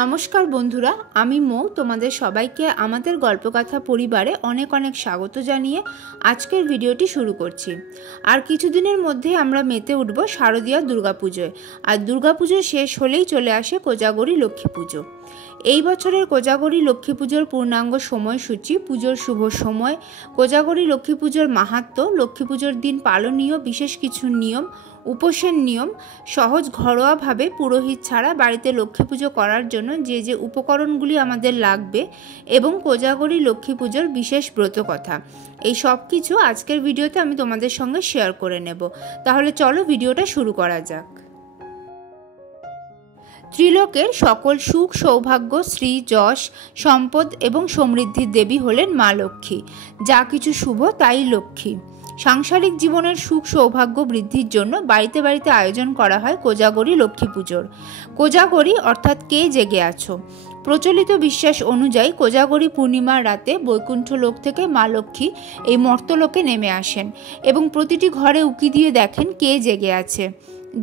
নমস্কার বন্ধুরা, আমি মৌ তোমাদের সবাইকে আমাদের গল্পকথা পরিবারে অনেক অনেক স্বাগত জানিয়ে আজকের ভিডিওটি শুরু করছি। আর কিছুদিনের মধ্যে আমরা মেতে উঠব শারদীয়া দুর্গাপুজোয়। আর দুর্গাপুজো শেষ হলেই চলে আসে কোজাগরী লক্ষ্মী পুজো। এই বছরের কোজাগরী লক্ষ্মী পুজোর পূর্ণাঙ্গ সময়সূচি, পুজোর শুভ সময়, কোজাগরী লক্ষ্মী পুজোর মাহাত্ম্য, লক্ষ্মী পুজোর দিন পালনীয় বিশেষ কিছু নিয়ম, উপোসের নিয়ম, সহজ ঘরোয়াভাবে পুরোহিত ছাড়া বাড়িতে লক্ষ্মী পুজো করার জন্য যে যে উপকরণগুলি আমাদের লাগবে এবং কোজাগরী লক্ষ্মী পুজোর বিশেষ ব্রত কথা, এই সব কিছু আজকের ভিডিওতে আমি তোমাদের সঙ্গে শেয়ার করে নেব। তাহলে চলো ভিডিওটা শুরু করা যাক। ত্রিলোকের সকল সুখ সৌভাগ্য, শ্রী যশ, সম্পদ এবং সমৃদ্ধির দেবী হলেন মা লক্ষ্মী। যা কিছু শুভ তাই লক্ষ্মী। সাংসারিক জীবনের সুখ সৌভাগ্য বৃদ্ধির জন্য বাড়িতে বাড়িতে আয়োজন করা হয় কোজাগরী লক্ষ্মী পুজোর। কোজাগরী অর্থাৎ কে জেগে আছো। প্রচলিত বিশ্বাস অনুযায়ী কোজাগরী পূর্ণিমার রাতে বৈকুণ্ঠ লোক থেকে মা লক্ষ্মী এই মর্তলোকে নেমে আসেন এবং প্রতিটি ঘরে উকি দিয়ে দেখেন কে জেগে আছে।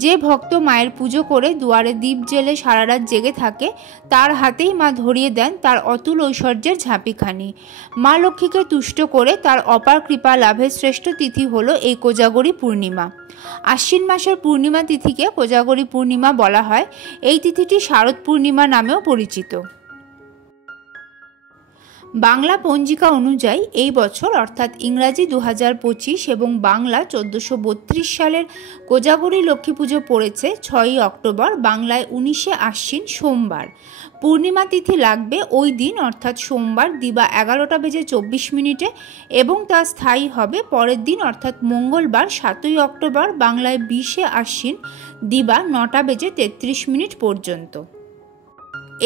যে ভক্ত মায়ের পুজো করে দুয়ারে দীপ জেলে সারা রাত জেগে থাকে, তার হাতেই মা ধরিয়ে দেন তার অতুল ঐশ্বর্যের ঝাঁপিখানি। মা লক্ষ্মীকে তুষ্ট করে তার অপার কৃপা লাভের শ্রেষ্ঠ তিথি হলো এই কোজাগরী পূর্ণিমা। আশ্বিন মাসের পূর্ণিমা তিথিকে কোজাগরী পূর্ণিমা বলা হয়। এই তিথিটি শারদ পূর্ণিমা নামেও পরিচিত। বাংলা পঞ্জিকা অনুযায়ী এই বছর অর্থাৎ ইংরাজি 2025 এবং বাংলা 1432 সালের কোজাগরী লক্ষ্মী পুজো পড়েছে 6ই অক্টোবর, বাংলায় 19শে আশ্বিন সোমবার। পূর্ণিমা তিথি লাগবে ওই দিন অর্থাৎ সোমবার দিবা 11:24 এবং তা স্থায়ী হবে পরের দিন অর্থাৎ মঙ্গলবার 7ই অক্টোবর, বাংলায় 20শে আশ্বিন দিবা 9:33 পর্যন্ত।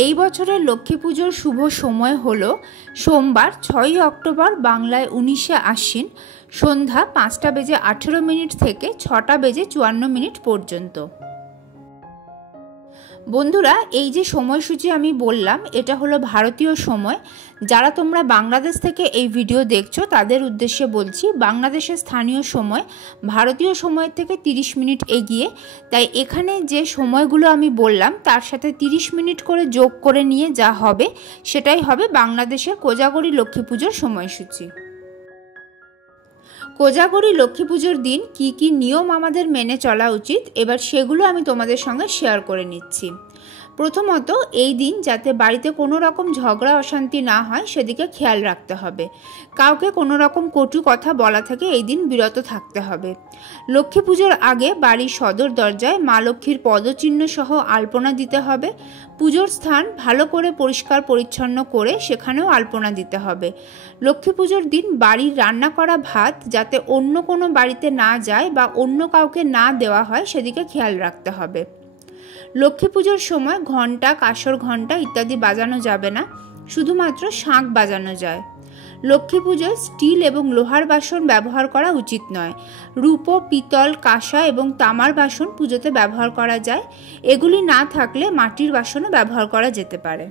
এই বছরের লক্ষ্মী পুজোর শুভ সময় হল সোমবার 6ই অক্টোবর, বাংলায় 19শে আশ্বিন সন্ধ্যা 5:18 থেকে 6:54 পর্যন্ত। বন্ধুরা, এই যে সময়সূচি আমি বললাম এটা হলো ভারতীয় সময়। যারা তোমরা বাংলাদেশ থেকে এই ভিডিও দেখছো তাদের উদ্দেশ্যে বলছি, বাংলাদেশের স্থানীয় সময় ভারতীয় সময়ের থেকে 30 মিনিট এগিয়ে। তাই এখানে যে সময়গুলো আমি বললাম তার সাথে 30 মিনিট করে যোগ করে নিয়ে যা হবে সেটাই হবে বাংলাদেশের কোজাগরী লক্ষ্মী পুজোর সময়সূচি। কোজাগরী লক্ষ্মী পুজোর দিন কি কি নিয়ম আমাদের মেনে চলা উচিত, এবার সেগুলো আমি তোমাদের সঙ্গে শেয়ার করে নিচ্ছি। প্রথমত, এই দিন যাতে বাড়িতে কোনো রকম ঝগড়া অশান্তি না হয় সেদিকে খেয়াল রাখতে হবে। কাউকে কোনো রকম কটু কথা বলা থেকে এই দিন বিরত থাকতে হবে। লক্ষ্মী পুজোর আগে বাড়ির সদর দরজায় মা লক্ষ্মীর পদচিহ্ন সহ আলপনা দিতে হবে। পুজোর স্থান ভালো করে পরিষ্কার পরিচ্ছন্ন করে সেখানেও আলপনা দিতে হবে। লক্ষ্মী পুজোর দিন বাড়ির রান্না করা ভাত যাতে অন্য কোনো বাড়িতে না যায় বা অন্য কাউকে না দেওয়া হয় সেদিকে খেয়াল রাখতে হবে। লক্ষ্মী পুজোর সময় ঘণ্টা, কাঁসর ঘণ্টা ইত্যাদি বাজানো যাবে না, শুধুমাত্র শাঁখ বাজানো যায়। লক্ষ্মী পুজোয় স্টিল এবং লোহার বাসন ব্যবহার করা উচিত নয়। রূপো, পিতল, কাঁসা এবং তামার বাসন পুজোতে ব্যবহার করা যায়। এগুলি না থাকলে মাটির বাসনও ব্যবহার করা যেতে পারে।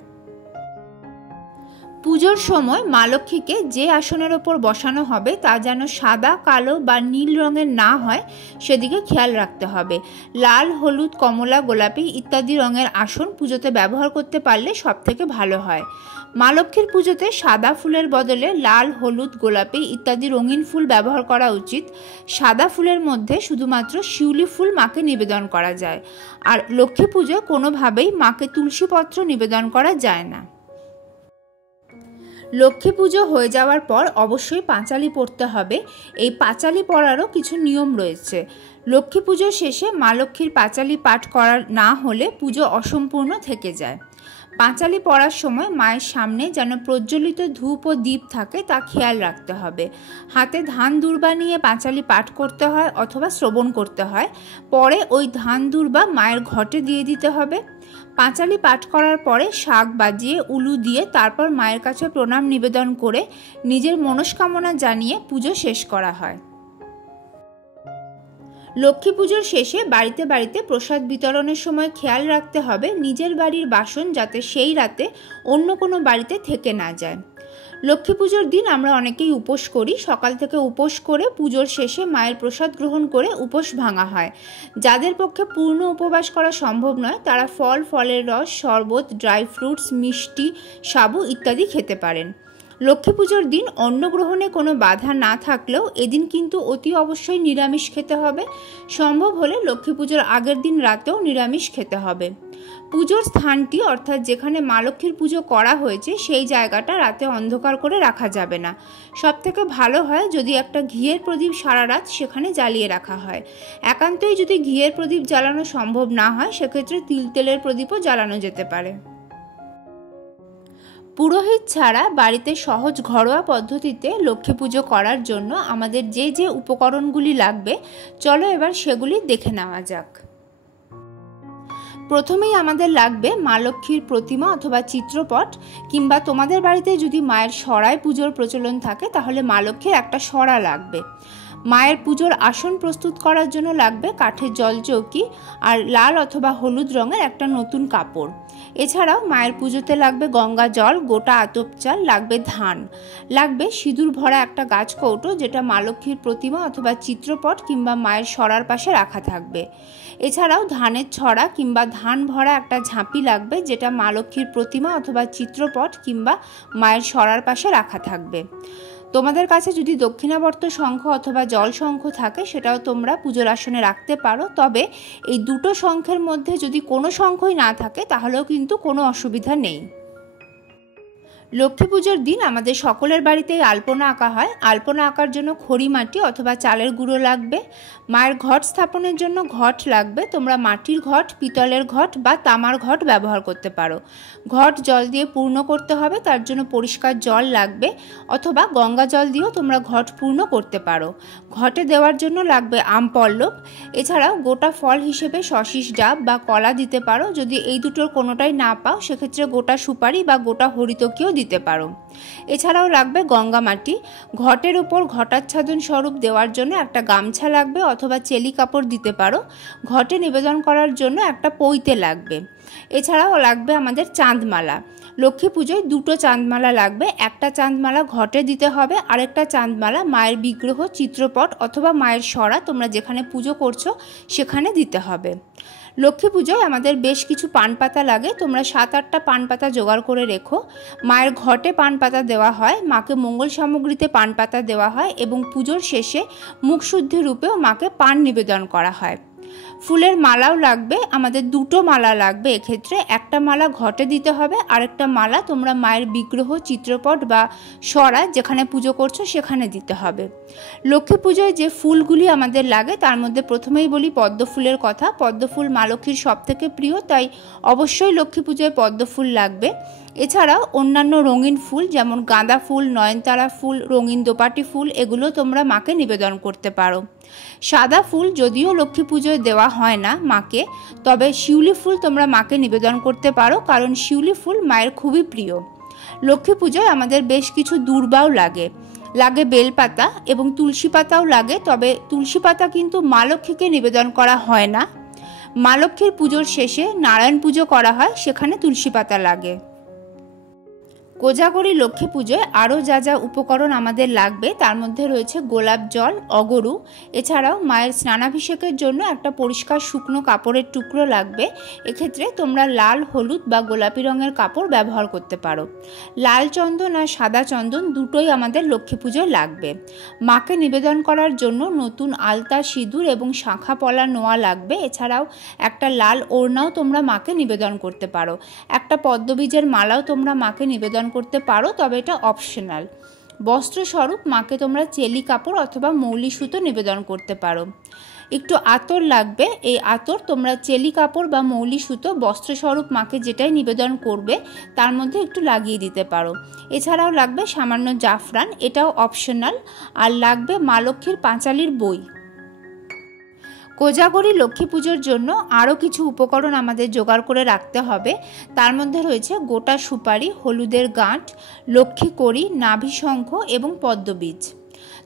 পুজোর সময় মা লক্ষ্মীকে যে আসনের ওপর বসানো হবে তা যেন সাদা, কালো বা নীল রঙের না হয় সেদিকে খেয়াল রাখতে হবে। লাল, হলুদ, কমলা, গোলাপি ইত্যাদি রঙের আসন পুজোতে ব্যবহার করতে পারলে সব থেকে ভালো হয়। মা লক্ষ্মীর পুজোতে সাদা ফুলের বদলে লাল, হলুদ, গোলাপি ইত্যাদি রঙিন ফুল ব্যবহার করা উচিত। সাদা ফুলের মধ্যে শুধুমাত্র শিউলি ফুল মাকে নিবেদন করা যায়। আর লক্ষ্মী পুজোয় কোনোভাবেই মাকে তুলসী পত্র নিবেদন করা যায় না। লক্ষ্মী পুজো হয়ে যাওয়ার পর অবশ্যই পাঁচালি পড়তে হবে। এই পাঁচালি পড়ারও কিছু নিয়ম রয়েছে। লক্ষ্মী পুজো শেষে মা লক্ষ্মীর পাঁচালি পাঠ করা না হলে পুজো অসম্পূর্ণ থেকে যায়। পাঁচালি পড়ার সময় মায়ের সামনে যেন প্রজ্বলিত ধূপ ও দীপ থাকে তা খেয়াল রাখতে হবে। হাতে ধান দুর্বা নিয়ে পাঁচালি পাঠ করতে হয় অথবা শ্রবণ করতে হয়। পরে ওই ধান দুর্বা মায়ের ঘটে দিয়ে দিতে হবে। পাঁচালি পাঠ করার পরে শাঁখ বাজিয়ে, উলু দিয়ে তারপর মায়ের কাছে প্রণাম নিবেদন করে নিজের মনস্কামনা জানিয়ে পুজো শেষ করা হয়। লক্ষ্মী পুজোর শেষে বাড়িতে বাড়িতে প্রসাদ বিতরণের সময় খেয়াল রাখতে হবে নিজের বাড়ির বাসন যাতে সেই রাতে অন্য কোনো বাড়িতে থেকে না যায়। লক্ষ্মী পুজোর দিন আমরা অনেকেই উপোস করি। সকাল থেকে উপোস করে পুজোর শেষে মায়ের প্রসাদ গ্রহণ করে উপোস ভাঙা হয়। যাদের পক্ষে পূর্ণ উপবাস করা সম্ভব নয় তারা ফল, ফলের রস, শরবত, ড্রাই ফ্রুটস, মিষ্টি, সাবু ইত্যাদি খেতে পারেন। লক্ষ্মী পুজোর দিন অন্ন গ্রহণে কোনো বাধা না থাকলেও এদিন কিন্তু অতি অবশ্যই নিরামিষ খেতে হবে। সম্ভব হলে লক্ষ্মী পুজোর আগের দিন রাতেও নিরামিষ খেতে হবে। পুজোর স্থানটি অর্থাৎ যেখানে মা লক্ষ্মীর পুজো করা হয়েছে সেই জায়গাটা রাতে অন্ধকার করে রাখা যাবে না। সবথেকে ভালো হয় যদি একটা ঘিয়ের প্রদীপ সারা রাত সেখানে জ্বালিয়ে রাখা হয়। একান্তই যদি ঘিয়ের প্রদীপ জ্বালানো সম্ভব না হয় সেক্ষেত্রে তিল তেলের প্রদীপও জ্বালানো যেতে পারে। পুরোহিত ছাড়া বাড়িতে সহজ ঘরোয়া পদ্ধতিতে লক্ষ্মী পুজো করার জন্য আমাদের যে যে উপকরণগুলি লাগবে চলো এবার সেগুলি দেখে নেওয়া যাক। প্রথমেই আমাদের লাগবে মা লক্ষ্মীর প্রতিমা অথবা চিত্রপট, কিংবা তোমাদের বাড়িতে যদি মায়ের সরায় পুজোর প্রচলন থাকে তাহলে মা লক্ষ্মীর একটা সরা লাগবে। মায়ের পুজোর আসন প্রস্তুত করার জন্য লাগবে কাঠের জলচৌকি আর লাল অথবা হলুদ রঙের একটা নতুন কাপড়। এছাড়াও মায়ের পুজোতে লাগবে গঙ্গা জল, গোটা আতপ চাল, লাগবে ধান, লাগবে সিঁদুর ভরা একটা গাছ কৌটো যেটা মা লক্ষ্মীর প্রতিমা অথবা চিত্রপট কিংবা মায়ের সরার পাশে রাখা থাকবে। এছাড়াও ধানের ছড়া কিংবা ধান ভরা একটা ঝাঁপি লাগবে যেটা মা লক্ষ্মীর প্রতিমা অথবা চিত্রপট কিংবা মায়ের সরার পাশে রাখা থাকবে। তোমাদের কাছে যদি দক্ষিণাবর্ত শঙ্খ অথবা জল শঙ্খ থাকে সেটাও তোমরা পুজোর আসনে রাখতে পারো, তবে এই দুটো শঙ্খের মধ্যে যদি কোনো শঙ্খই না থাকে তাহলেও কিন্তু কোনো অসুবিধা নেই। লক্ষ্মী পুজোর দিন আমাদের সকলের বাড়িতেই আলপনা আঁকা হয়। আলপনা আঁকার জন্য খড়ি মাটি অথবা চালের গুঁড়ো লাগবে। মায়ের ঘট স্থাপনের জন্য ঘট লাগবে। তোমরা মাটির ঘট, পিতলের ঘট বা তামার ঘট ব্যবহার করতে পারো। ঘট জল দিয়ে পূর্ণ করতে হবে, তার জন্য পরিষ্কার জল লাগবে, অথবা গঙ্গা জল দিয়েও তোমরা ঘট পূর্ণ করতে পারো। ঘটে দেওয়ার জন্য লাগবে আম পল্লব। এছাড়াও গোটা ফল হিসেবে শশিস ডাব বা কলা দিতে পারো। যদি এই দুটোর কোনোটাই না পাও সেক্ষেত্রে গোটা সুপারি বা গোটা হরিতকিও দিতে পারো। এছাড়াও লাগবে গঙ্গা মাটি। ঘটের উপর ঘটাচ্ছাদন স্বরূপ দেওয়ার জন্য একটা গামছা লাগবে অথবা চেলি কাপড় দিতে পারো। ঘটে নিবেদন করার জন্য একটা পৈতে লাগবে। এছাড়াও লাগবে আমাদের চাঁদমালা। লক্ষ্মী পুজোয় দুটো চাঁদমালা লাগবে। একটা চাঁদমালা ঘটে দিতে হবে, আরেকটা চাঁদমালা মায়ের বিগ্রহ, চিত্রপট অথবা মায়ের সরা তোমরা যেখানে পুজো করছো সেখানে দিতে হবে। লক্ষ্মী পুজোয় আমাদের বেশ কিছু পান পাতা লাগে। তোমরা 7-8টা পান পাতা জোগাড় করে রেখো। মায়ের ঘটে পান পাতা দেওয়া হয়, মাকে মঙ্গল সামগ্রীতে পান পাতা দেওয়া হয় এবং পুজোর শেষে মুখশুদ্ধি রূপেও মাকে পান নিবেদন করা হয়। ফুলের মালাও লাগবে। আমাদের দুটো মালা লাগবে এক্ষেত্রে। একটা মালা ঘটে দিতে হবে, আরেকটা মালা তোমরা মায়ের বিগ্রহ, চিত্রপট বা সরা যেখানে পুজো করছো সেখানে দিতে হবে। লক্ষ্মী পুজোয় যে ফুলগুলি আমাদের লাগে তার মধ্যে প্রথমেই বলি পদ্ম ফুলের কথা। পদ্ম ফুল মা লক্ষ্মীর সবথেকে প্রিয়, তাই অবশ্যই লক্ষ্মী পুজোয় পদ্ম ফুল লাগবে। এছাড়াও অন্যান্য রঙিন ফুল যেমন গাঁদা ফুল, নয়নতারা ফুল, রঙিন দোপাটি ফুল এগুলো তোমরা মাকে নিবেদন করতে পারো। সাদা ফুল যদিও লক্ষ্মী পুজোয় দেওয়া হয় না মাকে, তবে শিউলি ফুল তোমরা মাকে নিবেদন করতে পারো, কারণ শিউলি ফুল মায়ের খুবই প্রিয়। লক্ষ্মী পুজোয় আমাদের বেশ কিছু দূর্বাও লাগে। বেলপাতা এবং তুলসী পাতাও লাগে, তবে তুলসী পাতা কিন্তু মা লক্ষ্মীকে নিবেদন করা হয় না। মা লক্ষ্মীর পুজোর শেষে নারায়ণ পুজো করা হয়, সেখানে তুলসী পাতা লাগে। কোজাগরী লক্ষ্মী পুজোয় আরও যা যা উপকরণ আমাদের লাগবে তার মধ্যে রয়েছে গোলাপ জল, অগরু। এছাড়াও মায়ের স্নানাভিষেকের জন্য একটা পরিষ্কার শুকনো কাপড়ের টুকরো লাগবে। এক্ষেত্রে তোমরা লাল, হলুদ বা গোলাপি রঙের কাপড় ব্যবহার করতে পারো। লাল চন্দন আর সাদা চন্দন দুটোই আমাদের লক্ষ্মী পুজোয় লাগবে। মাকে নিবেদন করার জন্য নতুন আলতা, সিঁদুর এবং শাঁখা পলা নোয়া লাগবে। এছাড়াও একটা লাল ওড়নাও তোমরা মাকে নিবেদন করতে পারো। একটা পদ্মবীজের মালাও তোমরা মাকে নিবেদন করতে পারো, তবে এটা অপশনাল। বস্ত্রস্বরূপ মাকে তোমরা চেলি কাপড় অথবা মৌলি সুতো নিবেদন করতে পারো। একটু আতর লাগবে। এই আতর তোমরা চেলি কাপড় বা মৌলি সুতো বস্ত্রস্বরূপ মাকে যেটাই নিবেদন করবে তার মধ্যে একটু লাগিয়ে দিতে পারো। এছাড়াও লাগবে সামান্য জাফরান, এটাও অপশনাল। আর লাগবে মা লক্ষ্মীর পাঁচালির বই। কোজাগরী লক্ষ্মী পুজোর জন্য আরও কিছু উপকরণ আমাদের জোগাড় করে রাখতে হবে। তার মধ্যে রয়েছে গোটা সুপারি, হলুদের গাঁট, লক্ষ্মী কড়ি, নাভি শঙ্খ এবং পদ্মবীজ।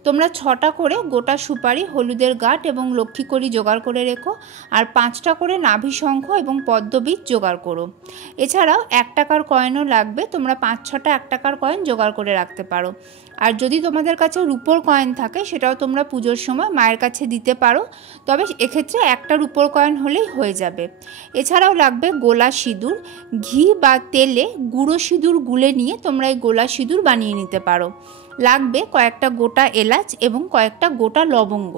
তোমরা 6টা করে গোটা সুপারি, হলুদের গাঁট এবং লক্ষ্মীকড়ি জোগাড় করে রেখো, আর 5টা করে নাভি শঙ্খ এবং পদ্মবীজ জোগাড় করো। এছাড়াও 1 টাকার কয়েনও লাগবে, তোমরা 5-6টা 1 টাকার কয়েন জোগাড় করে রাখতে পারো। আর যদি তোমাদের কাছে রূপোর কয়েন থাকে সেটাও তোমরা পুজোর সময় মায়ের কাছে দিতে পারো, তবে এক্ষেত্রে একটা রূপোর কয়েন হলেই হয়ে যাবে। এছাড়াও লাগবে গোলা সিঁদুর, ঘি বা তেলে গুঁড়ো সিঁদুর গুলে নিয়ে তোমরা এই গোলা সিঁদুর বানিয়ে নিতে পারো। লাগবে কয়েকটা গোটা এলাচ এবং কয়েকটা গোটা লবঙ্গ।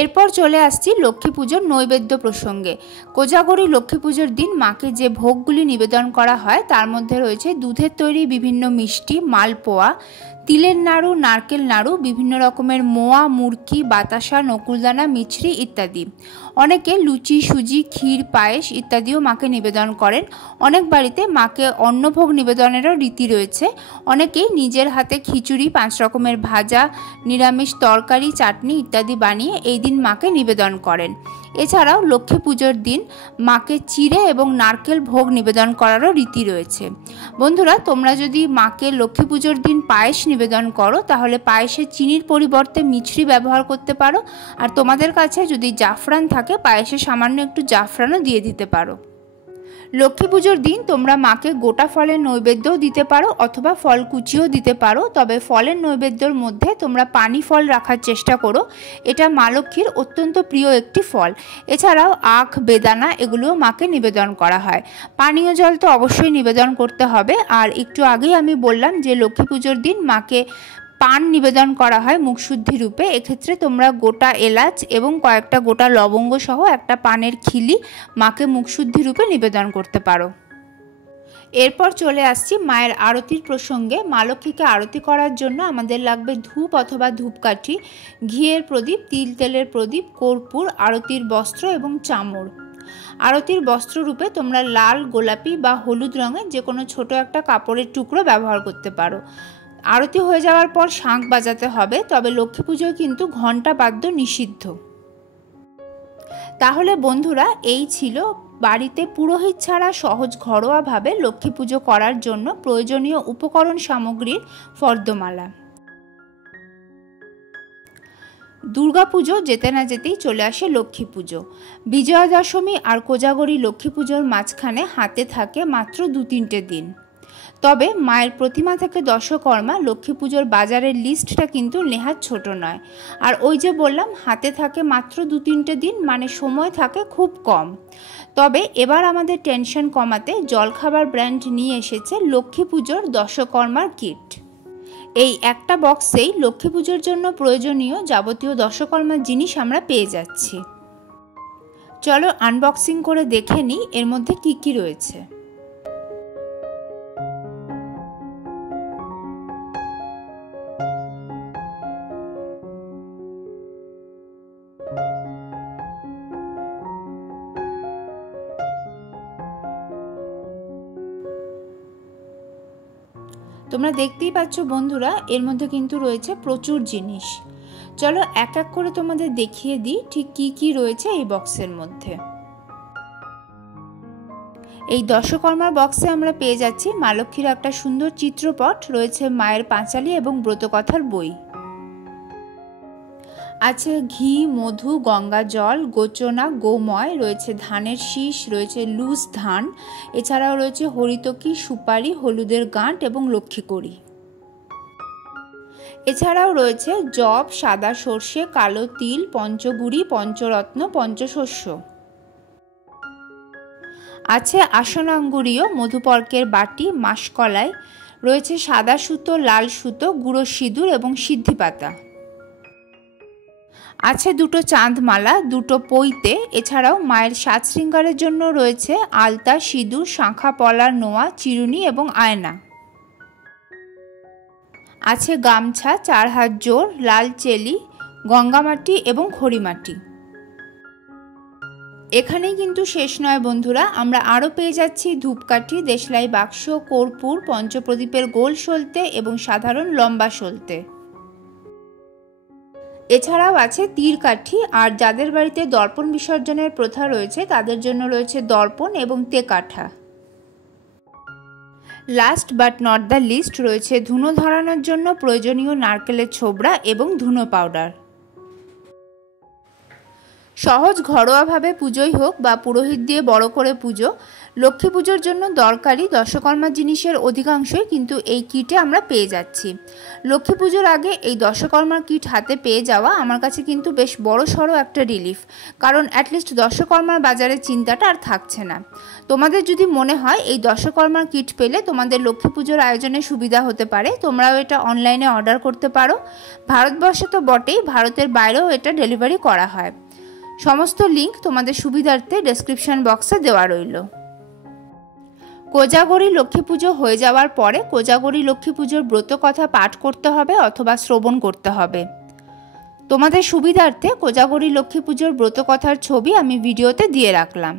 এরপর চলে আসছি লক্ষ্মী পুজোর নৈবেদ্য প্রসঙ্গে। কোজাগরী লক্ষ্মী পুজোর দিন মাকে যে ভোগগুলি নিবেদন করা হয় তার মধ্যে রয়েছে দুধের তৈরি বিভিন্ন মিষ্টি, মালপোয়া, তিলের নাড়ু, নারকেল নাড়ু, বিভিন্ন রকমের মোয়া, মুরকি, বাতাসা, নকুলদানা, মিছরি ইত্যাদি। অনেকে লুচি, সুজি, ক্ষীর, পায়েস ইত্যাদিও মাকে নিবেদন করেন। অনেক বাড়িতে মাকে অন্নভোগ নিবেদনেরও রীতি রয়েছে। অনেকেই নিজের হাতে খিচুড়ি, 5 রকমের ভাজা, নিরামিষ তরকারি, চাটনি ইত্যাদি বানিয়ে এই দিন মাকে নিবেদন করেন। এছাড়াও লক্ষ্মী পুজোর দিন মাকে চিড়ে এবং নারকেল ভোগ নিবেদন করারও রীতি রয়েছে। বন্ধুরা, তোমরা যদি মাকে লক্ষ্মী পুজোর দিন পায়েস নিবেদন করো তাহলে পায়েসে চিনির পরিবর্তে মিছরি ব্যবহার করতে পারো, আর তোমাদের কাছে যদি জাফরান থাকে পায়েসে সামান্য একটু জাফরানও দিয়ে দিতে পারো। লক্ষ্মী পুজোর দিন তোমরা মাকে গোটা ফলের নৈবেদ্যও দিতে পারো অথবা ফল কুচিও দিতে পারো, তবে ফলের নৈবেদ্যর মধ্যে তোমরা পানি ফল রাখার চেষ্টা করো, এটা মা লক্ষ্মীর অত্যন্ত প্রিয় একটি ফল। এছাড়াও আখ, বেদানা এগুলোও মাকে নিবেদন করা হয়। পানীয় জল তো অবশ্যই নিবেদন করতে হবে। আর একটু আগেই আমি বললাম যে লক্ষ্মী পুজোর দিন মাকে পান নিবেদন করা হয় মুখশুদ্ধি রূপে। এক্ষেত্রে তোমরা গোটা এলাচ এবং কয়েকটা গোটা লবঙ্গ সহ একটা পানের খিলি মাকে মুখশুদ্ধি রূপে নিবেদন করতে পারো। এরপর চলে আসছি মায়ের আরতির প্রসঙ্গে। মা লক্ষ্মীকে আরতি করার জন্য আমাদের লাগবে ধূপ অথবা ধূপকাঠি, ঘিয়ের প্রদীপ, তিল তেলের প্রদীপ, কর্পূর, আরতির বস্ত্র এবং চামর। আরতির বস্ত্র রূপে তোমরা লাল, গোলাপি বা হলুদ রঙের যে কোনো ছোট একটা কাপড়ের টুকরো ব্যবহার করতে পারো। আরতি হয়ে যাওয়ার পর শাঁখ বাজাতে হবে, তবে লক্ষ্মী পুজোয় কিন্তু ঘণ্টা বাদ্য নিষিদ্ধ। তাহলে বন্ধুরা, এই ছিল বাড়িতে পুরোহিত ছাড়া সহজ ঘরোয়াভাবে লক্ষ্মী পুজো করার জন্য প্রয়োজনীয় উপকরণ সামগ্রীর ফর্দমালা। দুর্গাপুজো যেতে না যেতেই চলে আসে লক্ষ্মী পুজো। বিজয়া দশমী আর কোজাগরী লক্ষ্মী পুজোর মাঝখানে হাতে থাকে মাত্র 2-3টে দিন। তবে মায়ের প্রতিমা থেকে দশকর্মা লক্ষ্মী পুজোর বাজারের লিস্টটা কিন্তু নেহাত ছোট নয়। আর ওই যে বললাম হাতে থাকে মাত্র 2-3টে দিন, মানে সময় থাকে খুব কম। তবে এবার আমাদের টেনশন কমাতে জলখাবার ব্র্যান্ড নিয়ে এসেছে লক্ষ্মী পুজোর দশকর্মার কিট। এই একটা বক্সেই লক্ষ্মী পুজোর জন্য প্রয়োজনীয় যাবতীয় দশকর্মার জিনিস আমরা পেয়ে যাচ্ছি। চলো আনবক্সিং করে দেখে নিই এর মধ্যে কি কি রয়েছে। তোমরা দেখতেই পাচ্ছ বন্ধুরা, এর মধ্যে কিন্তু রয়েছে প্রচুর জিনিস। চলো এক এক করে তোমাদের দেখিয়ে দিই ঠিক কি কি রয়েছে এই বক্সের মধ্যে। এই দশকর্মার বক্সে আমরা পেয়ে যাচ্ছি মা লক্ষ্মীর একটা সুন্দর চিত্রপট, রয়েছে মায়ের পাঁচালী এবং ব্রতকথার বই, আছে ঘি, মধু, গঙ্গা জল, গোচনা, গোময়, রয়েছে ধানের শীষ, রয়েছে লুজ ধান, এছাড়াও রয়েছে হরিতকি, সুপারি, হলুদের গাঁট এবং লক্ষ্মীকড়ি। এছাড়াও রয়েছে জব, সাদা সর্ষে, কালো তিল, পঞ্চগুড়ি, পঞ্চরত্ন, পঞ্চশস্য। আছে আসনাঙ্গুরীয়, মধুপর্কের বাটি, মাসকলাই, রয়েছে সাদা সুতো, লাল সুতো, গুঁড়ো সিঁদুর এবং সিদ্ধি পাতা। আছে 2টো চাঁদমালা, 2টো পৈতে। এছাড়াও মায়ের সাজ শৃঙ্গারের জন্য রয়েছে আলতা, সিঁদুর, শাঁখা পলার নোয়া, চিরুনি এবং আয়না। আছে গামছা, 4 হাত জোর, লাল চেলি, গঙ্গামাটি এবং খড়িমাটি। এখানেই কিন্তু শেষ নয় বন্ধুরা, আমরা আরও পেয়ে যাচ্ছি ধূপকাঠি, দেশলাই বাক্স, কর্পূর, পঞ্চপ্রদীপের গোল সলতে এবং সাধারণ লম্বা সলতে। এছাড়াও আছে তীরকাঠি, আর যাদের বাড়িতে দর্পণ বিসর্জনের প্রথা রয়েছে তাদের জন্য রয়েছে দর্পণ এবং তেকাঠা। Last but not the least রয়েছে ধুনো ধরানোর জন্য প্রয়োজনীয় নারকেলের ছোবড়া এবং ধুনো পাউডার। সহজ ঘরোয়াভাবে পুজোই হোক বা পুরোহিত দিয়ে বড় করে পুজো, লক্ষ্মী পুজোর জন্য দরকারি দশকর্মা জিনিসের অধিকাংশই কিন্তু এই কিটে আমরা পেয়ে যাচ্ছি। লক্ষ্মী পুজোর আগে এই দশকর্মার কিট হাতে পেয়ে যাওয়া আমার কাছে কিন্তু বেশ বড় সড়ো একটা রিলিফ, কারণ অ্যাটলিস্ট দশকর্মার বাজারে চিন্তাটা আর থাকছে না। তোমাদের যদি মনে হয় এই দশকর্মার কিট পেলে তোমাদের লক্ষ্মী পুজোর আয়োজনে সুবিধা হতে পারে, তোমরাও এটা অনলাইনে অর্ডার করতে পারো। ভারতবর্ষে তো বটেই, ভারতের বাইরেও এটা ডেলিভারি করা হয়। সমস্ত লিঙ্ক তোমাদের সুবিধার্থে ডেসক্রিপশন বক্সে দেওয়া রইল। কোজাগরী লক্ষ্মী পুজো হয়ে যাওয়ার পরে কোজাগরী লক্ষ্মী পুজোর ব্রত কথা পাঠ করতে হবে অথবা শ্রবণ করতে হবে। তোমাদের সুবিধার্থে কোজাগরী লক্ষ্মী পুজোর ব্রত কথার ছবি আমি ভিডিওতে দিয়ে রাখলাম।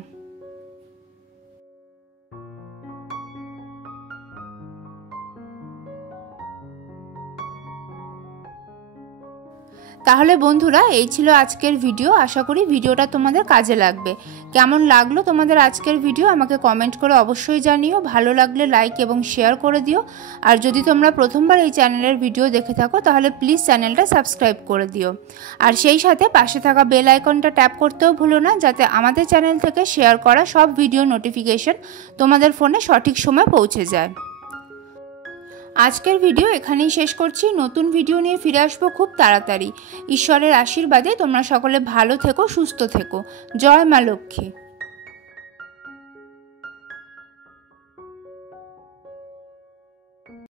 তাহলে বন্ধুরা, এই ছিল আজকের ভিডিও। আশা করি ভিডিওটা তোমাদের কাজে লাগবে। কেমন লাগলো তোমাদের আজকের ভিডিও আমাকে কমেন্ট করে অবশ্যই জানিও। ভালো লাগলে লাইক এবং শেয়ার করে দিও। আর যদি তোমরা প্রথমবার এই চ্যানেলের ভিডিও দেখে থাকো তাহলে প্লিজ চ্যানেলটা সাবস্ক্রাইব করে দিও। আর সেই সাথে পাশে থাকা বেল আইকনটা ট্যাপ করতেও ভুলো না, যাতে আমাদের চ্যানেল থেকে শেয়ার করা সব ভিডিও নোটিফিকেশন তোমাদের ফোনে সঠিক সময় পৌঁছে যায়। আজকের ভিডিও এখানেই শেষ করছি। নতুন ভিডিও নিয়ে ফিরে আসবো খুব তাড়াতাড়ি। ঈশ্বরের আশীর্বাদে তোমরা সকলে ভালো থেকো, সুস্থ থেকো। জয় মা লক্ষ্মী।